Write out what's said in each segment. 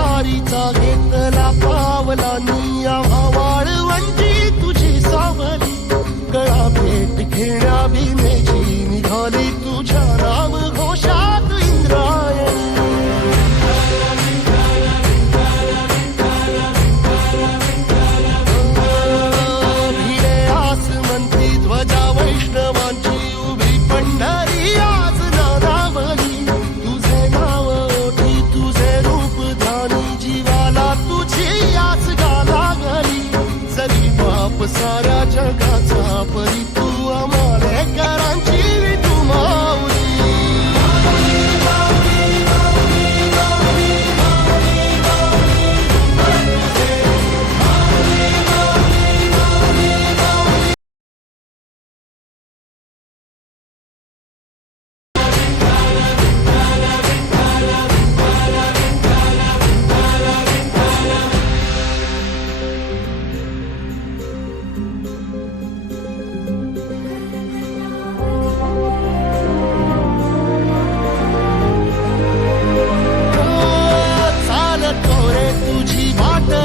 वारीचा घेतला पावलांनी आम्हा वाळवंटी तुझी सावली गळा भेट घेण्या भीमेची निघाली तुझ्या नाम घोषात इंद्रायणी भिडे आसमंती ध्वजा वैष्णवांची उभी पंढरी आज नादावली तुझे नाव ओठी तुझे रूप ध्यानी जीवाला तुझी आस गाला गली जरी बाप साऱ्या जगाचा परी तू आमालेकरांची विठू माऊली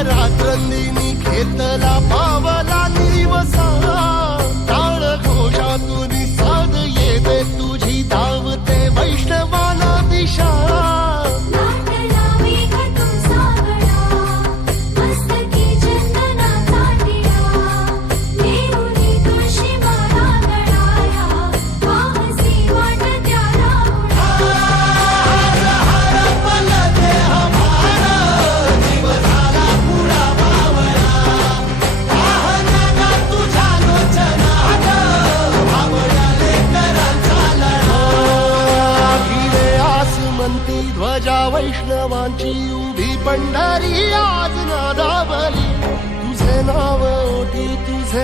रात्रंदिनी घेतला पावला निवसा टाळ घोषातून साध येते तुझी धावते वैष्णवाना दिशा ध्वजा वैष्णवांची उभी पंढरी आज नादावली तुझे नाव ओठी तुझे